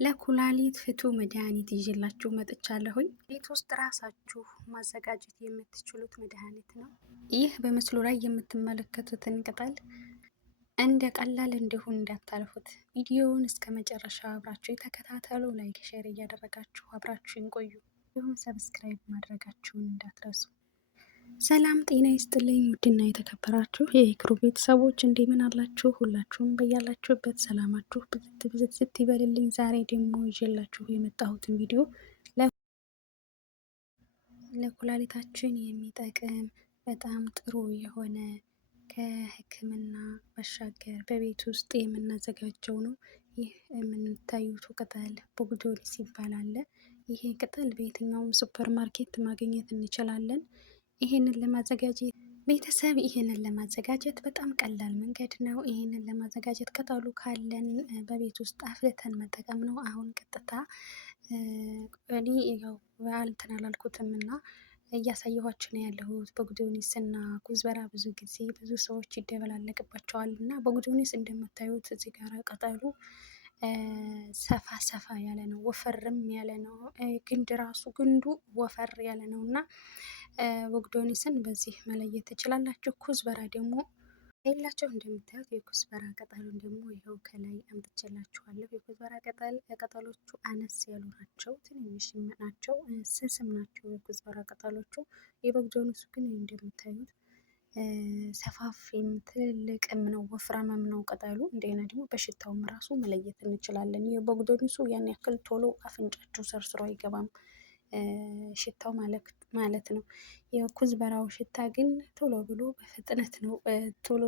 ለኩላሊት ፍቱ መድኃኒት ይዤላችሁ መጥቻለሁኝ። ቤት ውስጥ ራሳችሁ ማዘጋጀት የምትችሉት መድኃኒት ነው። ይህ በምስሉ ላይ የምትመለከቱትን ቅጠል እንደ ቀላል እንዲሁ እንዳታልፉት። ቪዲዮውን እስከ መጨረሻ አብራችሁ የተከታተሉ። ላይክ፣ ሼር እያደረጋችሁ አብራችሁን ቆዩ። ይሁን ሰብስክራይብ ማድረጋችሁን እንዳትረሱ። ሰላም ጤና ይስጥልኝ። ውድና የተከበራችሁ የኢክሩ ቤተሰቦች እንደምን አላችሁ? ሁላችሁም በያላችሁበት ሰላማችሁ ብዝት ይበልልኝ። ዛሬ ደግሞ ይዤላችሁ የመጣሁትን ቪዲዮ ለኩላሊታችን የሚጠቅም በጣም ጥሩ የሆነ ከሕክምና ባሻገር በቤት ውስጥ የምናዘጋጀው ነው። ይህ የምታዩት ቅጠል ቦግዶኒስ ይባላል። ይሄ ቅጠል በየትኛውም ሱፐር ማርኬት ማግኘት እንችላለን። ይሄንን ለማዘጋጀት በጣም ቀላል መንገድ ነው። ይሄንን ለማዘጋጀት ቅጠሉ ካለን በቤት ውስጥ አፍልተን መጠቀም ነው። አሁን ቀጥታ እኔ ያው እንትን አላልኩትም እና እያሳየኋችሁ ነው ያለሁት። ቦግዶኒስ እና ኩዝበራ ብዙ ጊዜ ብዙ ሰዎች ይደበላለቅባቸዋል እና ቦግዶኒስ እንደምታዩት እዚህ ጋር ቅጠሉ ሰፋ ሰፋ ያለ ነው፣ ወፈርም ያለ ነው። ግንዱ ወፈር ያለ ነው እና ቦግዶኒስን በዚህ መለየት ትችላላችሁ። ኩዝበራ ደግሞ የላቸው እንደምታዩት የኩዝበራ ቅጠሉን ደግሞ ይኸው ከላይ አምጥቼላችኋለሁ። የኩዝበራ ቅጠሎቹ አነስ ያሉ ናቸው፣ ትንንሽ ናቸው፣ ስስም ናቸው የኩዝበራ ቅጠሎቹ። የቦግዶኒሱ ግን እንደምታዩት ሰፋፊም ትልልቅም ነው፣ ወፍራምም ነው ቅጠሉ። እንደገና ደግሞ በሽታውም ራሱ መለየት እንችላለን። የቦግዶኒሱ ያን ያክል ቶሎ አፍንጫችሁ ሰርስሮ አይገባም ሽታው ማለት ነው። የኩዝበራው ሽታ ግን ቶሎ ብሎ በፍጥነት ነው ቶሎ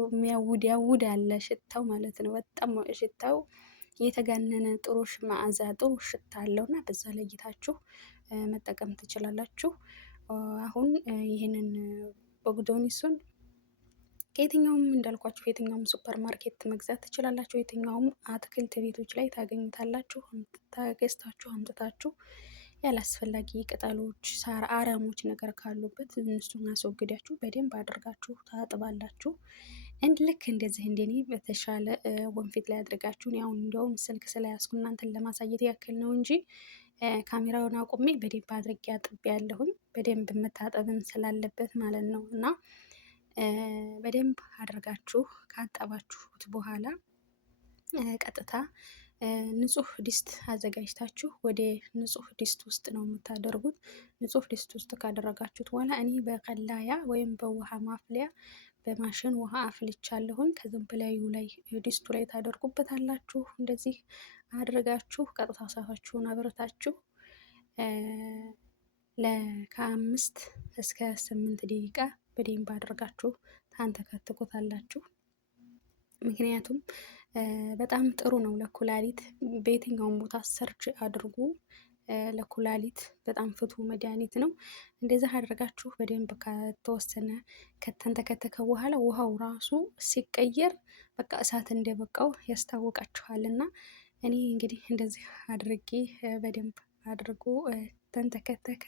ያውድ አለ ሽታው ማለት ነው። በጣም ሽታው የተጋነነ ጥሩ መዓዛ ጥሩ ሽታ አለው እና በዛ ለይታችሁ መጠቀም ትችላላችሁ። አሁን ይህንን ቦግዶኒሱን ከየትኛውም እንዳልኳችሁ የትኛውም ሱፐር ማርኬት መግዛት ትችላላችሁ። የትኛውም አትክልት ቤቶች ላይ ታገኙታላችሁ። ገዝታችሁ አምጥታችሁ ያላስፈላጊ ቅጠሎች፣ ሳር፣ አረሞች ነገር ካሉበት እነሱን አስወግዳችሁ በደንብ አድርጋችሁ ታጥባላችሁ። ልክ እንደዚህ እንደኔ በተሻለ ወንፊት ላይ አድርጋችሁን። ያው እንደውም ስልክ ስለያዝኩ እናንተን ለማሳየት ያክል ነው እንጂ ካሜራውን አቁሜ በደንብ አድርጌ አጥቤ ያለሁኝ በደንብ መታጠብም ስላለበት ማለት ነው። እና በደንብ አድርጋችሁ ካጠባችሁት በኋላ ቀጥታ ንጹህ ድስት አዘጋጅታችሁ ወደ ንጹህ ድስት ውስጥ ነው የምታደርጉት። ንጹህ ድስት ውስጥ ካደረጋችሁት በኋላ እኔ በቀላያ ወይም በውሃ ማፍሊያ በማሽን ውሃ አፍልቻለሁኝ። ከዚም በላዩ ላይ ድስቱ ላይ ታደርጉበታላችሁ። እንደዚህ አድርጋችሁ ቀጥታ እሳታችሁን አብረታችሁ ከ5 እስከ 8 ደቂቃ በደንብ አድርጋችሁ ታንተከትኩታላችሁ። ምክንያቱም በጣም ጥሩ ነው ለኩላሊት። በየትኛውም ቦታ ሰርች አድርጉ። ለኩላሊት በጣም ፍቱ መድኃኒት ነው። እንደዛ አድርጋችሁ በደንብ ከተወሰነ ከተንተከተከ በኋላ ውሃው ራሱ ሲቀየር በቃ እሳት እንደበቃው ያስታውቃችኋል። እና እኔ እንግዲህ እንደዚህ አድርጌ በደንብ አድርጎ ተንተከተከ።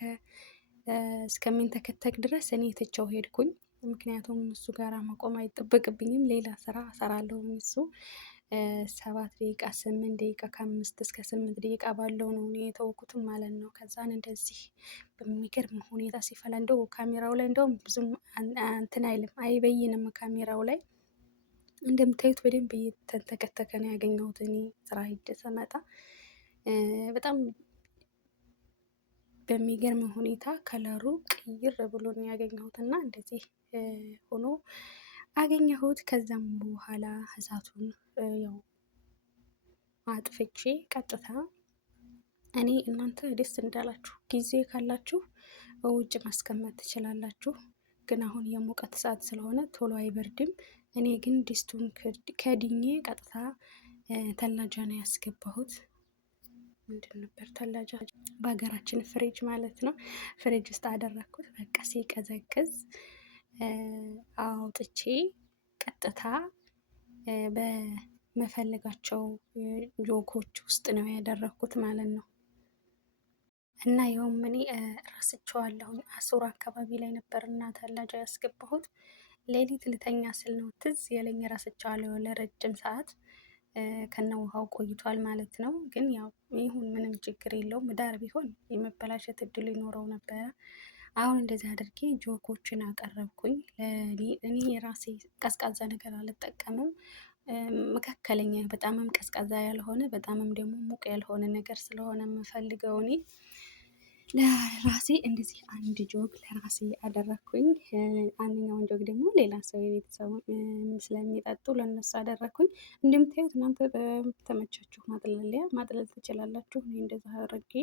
እስከሚንተከተክ ድረስ እኔ ትቼው ሄድኩኝ። ምክንያቱም እሱ ጋር መቆም አይጠበቅብኝም፣ ሌላ ስራ እሰራለሁ። እሱ 7 ደቂቃ 8 ደቂቃ ከ5 እስከ 8 ደቂቃ ባለው ነው እኔ የተወኩትም ማለት ነው። ከዛን እንደዚህ በሚገርም ሁኔታ ሲፈላ እንደው ካሜራው ላይ እንደውም ብዙም እንትን አይልም አይበይንም። ካሜራው ላይ እንደምታዩት በደንብ እየተንተከተከ ነው ያገኘሁት እኔ ስራ ሂጅ ስመጣ። በጣም በሚገርም ሁኔታ ከለሩ ቅይር ብሎ ነው ያገኘሁት እና እንደዚህ ሆኖ አገኘሁት። ከዛም በኋላ እሳቱን ያው አጥፍቼ ቀጥታ እኔ እናንተ ደስ እንዳላችሁ ጊዜ ካላችሁ በውጭ ማስቀመጥ ትችላላችሁ። ግን አሁን የሙቀት ሰዓት ስለሆነ ቶሎ አይበርድም። እኔ ግን ድስቱን ከድኜ ቀጥታ ተላጃ ነው ያስገባሁት። ምንድን ነበር ተላጃ? በሀገራችን ፍሪጅ ማለት ነው። ፍሪጅ ውስጥ አደረግኩት። በቃ ሲቀዘቅዝ አውጥቼ ቀጥታ በመፈለጋቸው ጆጎች ውስጥ ነው ያደረግኩት ማለት ነው። እና ያውም እኔ ረስቼዋለሁኝ። 10 አካባቢ ላይ ነበር እና ተላጃ ያስገባሁት። ሌሊት ልተኛ ስል ነው ትዝ ያለኝ። ረስቼዋለሁ ለረጅም ሰዓት ከነውሃው ቆይቷል ማለት ነው። ግን ያው ይሁን ምንም ችግር የለውም። ዳር ቢሆን የመበላሸት እድል ይኖረው ነበረ። አሁን እንደዚህ አድርጌ ጆኮችን አቀረብኩኝ። እኔ የራሴ ቀዝቃዛ ነገር አልጠቀምም። መካከለኛ በጣምም ቀዝቃዛ ያልሆነ በጣምም ደግሞ ሙቅ ያልሆነ ነገር ስለሆነ የምፈልገው እኔ ለራሴ እንደዚህ አንድ ጆግ ለራሴ አደረግኩኝ። አንደኛውን ጆግ ደግሞ ሌላ ሰው የቤተሰቡ ስለሚጠጡ ለእነሱ አደረግኩኝ። እንደምታዩት እናንተ በተመቻችሁ ማጥለያ ማጥለል ትችላላችሁ። እኔ እንደዛ አድርጌ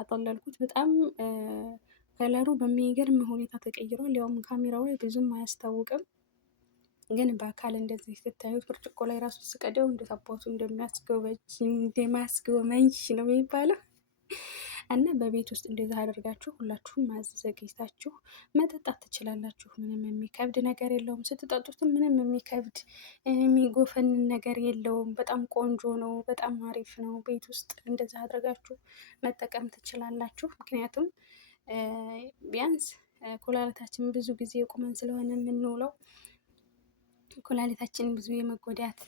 አጠለልኩት። በጣም ከለሩ በሚገርም ሁኔታ ተቀይሯል። ያውም ካሜራው ላይ ብዙም አያስታውቅም፣ ግን በአካል እንደዚህ ስታዩት ብርጭቆ ላይ ራሱ ስቀደው እንደ አባቱ እንደማያስጎመጅ ነው የሚባለው። እና በቤት ውስጥ እንደዚህ አድርጋችሁ ሁላችሁም አዘጋጅታችሁ መጠጣት ትችላላችሁ። ምንም የሚከብድ ነገር የለውም። ስትጠጡትም ምንም የሚከብድ የሚጎፈንን ነገር የለውም። በጣም ቆንጆ ነው። በጣም አሪፍ ነው። ቤት ውስጥ እንደዚህ አድርጋችሁ መጠቀም ትችላላችሁ። ምክንያቱም ቢያንስ ኩላሊታችን ብዙ ጊዜ ቁመን ስለሆነ የምንውለው ኩላሊታችን ብዙ የመጎዳት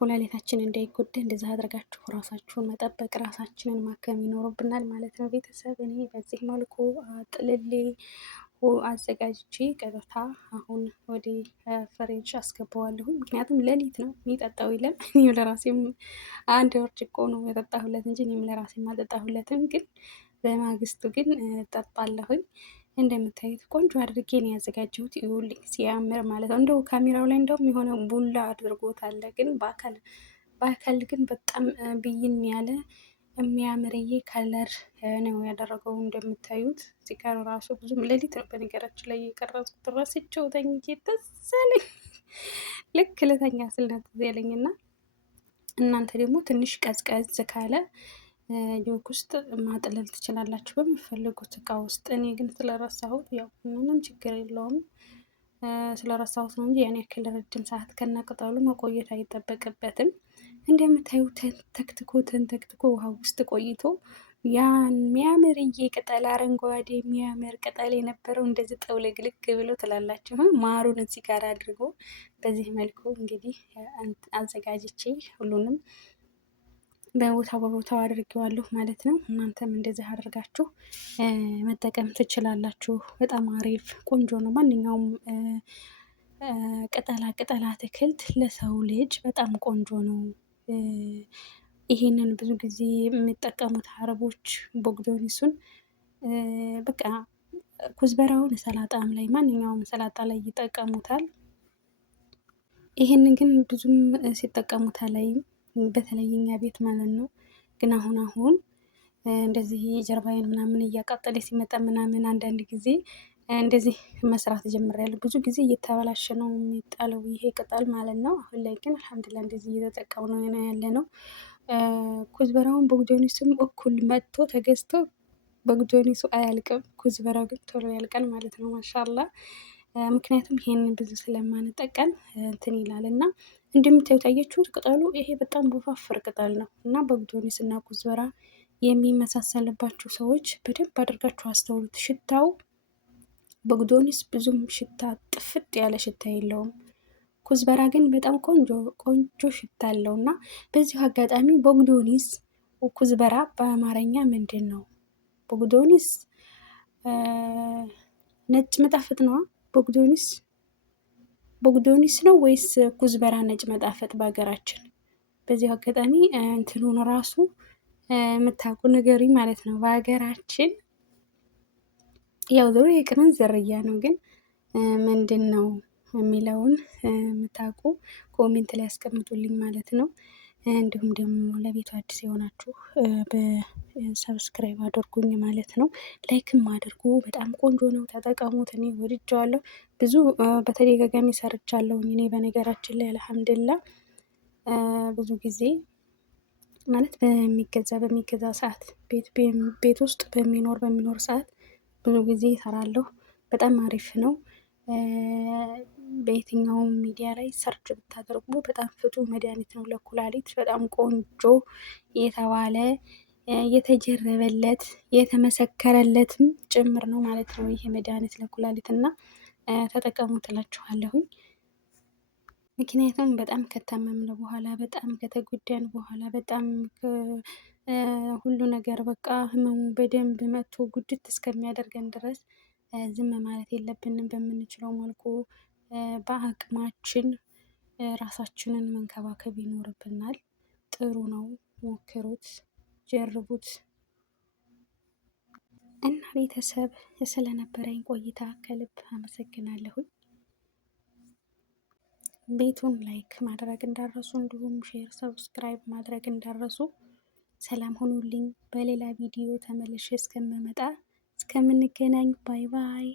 ኩላሊታችን እንዳይጎዳ እንደዛ አድርጋችሁ ራሳችሁን መጠበቅ ራሳችንን ማከም ይኖርብናል ማለት ነው። ቤተሰብ እኔ በዚህ መልኩ ጥልሌ አዘጋጅቼ ቀጥታ አሁን ወደ ፍሬጅ አስገባዋለሁ። ምክንያቱም ሌሊት ነው የሚጠጣው የለም። እኔም ለራሴም አንድ ብርጭቆ ነው የጠጣሁለት እንጂ እኔም ለራሴ አልጠጣሁለትም። ግን በማግስቱ ግን ጠጣለሁኝ። እንደምታዩት ቆንጆ አድርጌ ነው ያዘጋጀሁት። ይኸውልኝ ሲያምር ማለት ነው። እንደው ካሜራው ላይ እንደውም የሆነ ቡላ አድርጎታል፣ ግን በአካል ግን በጣም ብይን ያለ የሚያምርዬ ከለር ነው ያደረገው። እንደምታዩት እዚህ ጋር ራሱ ብዙም ሌሊት ነው በነገራችን ላይ የቀረጽኩት። ረስቼው ተኝቼ ትዝ አለኝ። ልክ ልተኛ ስል ነው ትዝ ያለኝ። እና እናንተ ደግሞ ትንሽ ቀዝቀዝ ካለ ጆክ ውስጥ ማጥለል ትችላላችሁ በምፈልጉት እቃ ውስጥ። እኔ ግን ስለረሳሁት ያው ምንም ችግር የለውም፣ ስለረሳሁት ነው እንጂ ያን ያክል ረጅም ሰዓት ከነቅጠሉ መቆየት አይጠበቅበትም። እንደምታዩት ተንተክትኮ ውሃ ውስጥ ቆይቶ ያን የሚያምርዬ ቅጠል አረንጓዴ የሚያምር ቅጠል የነበረው እንደዚህ ጠውልግልግ ብሎ ትላላችሁ። ማሩን እዚህ ጋር አድርጎ በዚህ መልኩ እንግዲህ አዘጋጅቼ ሁሉንም በቦታው አድርጌዋለሁ ማለት ነው። እናንተም እንደዚህ አድርጋችሁ መጠቀም ትችላላችሁ። በጣም አሪፍ ቆንጆ ነው። ማንኛውም ቅጠላ አትክልት ለሰው ልጅ በጣም ቆንጆ ነው። ይሄንን ብዙ ጊዜ የሚጠቀሙት አረቦች ቦግዶኒሱን በቃ ኩዝበራውን ሰላጣም ላይ ማንኛውም ሰላጣ ላይ ይጠቀሙታል። ይሄንን ግን ብዙም ሲጠቀሙት አላይም፣ በተለይ እኛ ቤት ማለት ነው። ግን አሁን እንደዚህ ጀርባዬን ምናምን እያቃጠለ ሲመጣ ምናምን አንዳንድ ጊዜ እንደዚህ መስራት ጀምሬያለሁ። ብዙ ጊዜ እየተበላሸ ነው የሚጣለው ይሄ ቅጠል ማለት ነው። አሁን ላይ ግን አልሐምዱሊላህ እንደዚህ እየተጠቀሙ ነው ያለ ነው። ኩዝበራውን ቦግዶኒሱም እኩል መጥቶ ተገዝቶ ቦግዶኒሱ አያልቅም፣ ኩዝበራው ግን ቶሎ ያልቃል ማለት ነው። ማሻላ ምክንያቱም ይሄንን ብዙ ስለማንጠቀም እንትን ይላል። እና እንደምታዩት አያችሁት ቅጠሉ ይሄ በጣም ወፋፍር ቅጠል ነው። እና ቦግዶኒስ እና ኩዝበራ የሚመሳሰልባቸው ሰዎች በደንብ አድርጋችሁ አስተውሉት። ሽታው ቦግዶኒስ ብዙም ሽታ ጥፍጥ ያለ ሽታ የለውም። ኩዝበራ ግን በጣም ቆንጆ ሽታ አለው። እና በዚሁ አጋጣሚ ቦግዶኒስ ኩዝበራ በአማርኛ ምንድን ነው? ቦግዶኒስ ነጭ መጣፈጥ ነዋ። ቦግዶኒስ ነው ወይስ ኩዝበራ ነጭ መጣፈጥ በሀገራችን? በዚሁ አጋጣሚ እንትኑን ራሱ የምታውቁ ንገሩኝ ማለት ነው። በሀገራችን ያው ዞሮ የቅመም ዝርያ ነው፣ ግን ምንድን ነው የሚለውን የምታውቁ ኮሜንት ላይ ያስቀምጡልኝ ማለት ነው። እንዲሁም ደግሞ ለቤቱ አዲስ የሆናችሁ በሰብስክራይብ አድርጉኝ ማለት ነው። ላይክም አድርጉ። በጣም ቆንጆ ነው፣ ተጠቀሙት። እኔ ወድጀዋለሁ። ብዙ በተደጋጋሚ ሰርቻለሁ እኔ በነገራችን ላይ አልሐምዱሊላህ። ብዙ ጊዜ ማለት በሚገዛ ሰዓት ቤት ውስጥ በሚኖር ሰዓት ብዙ ጊዜ እሰራለሁ። በጣም አሪፍ ነው። በየትኛውም ሚዲያ ላይ ሰርች ብታደርጉ በጣም ፍቱህ መድኃኒት ነው ለኩላሊት። በጣም ቆንጆ የተባለ የተጀረበለት የተመሰከረለትም ጭምር ነው ማለት ነው ይሄ መድኃኒት ለኩላሊት። እና ተጠቀሙት እላችኋለሁኝ። ምክንያቱም በጣም ከታመምን በኋላ በጣም ከተጎዳን በኋላ በጣም ሁሉ ነገር በቃ ህመሙ በደንብ መጥቶ ጉድት እስከሚያደርገን ድረስ ዝም ማለት የለብንም። በምንችለው መልኩ በአቅማችን ራሳችንን መንከባከብ ይኖርብናል። ጥሩ ነው፣ ሞክሩት፣ ጀርቡት እና ቤተሰብ ስለነበረኝ ቆይታ ከልብ አመሰግናለሁኝ። ቤቱን ላይክ ማድረግ እንዳረሱ፣ እንዲሁም ሼር፣ ሰብስክራይብ ማድረግ እንዳረሱ። ሰላም ሁኑልኝ። በሌላ ቪዲዮ ተመልሼ እስከምመጣ እስከምንገናኝ ባይ ባይ።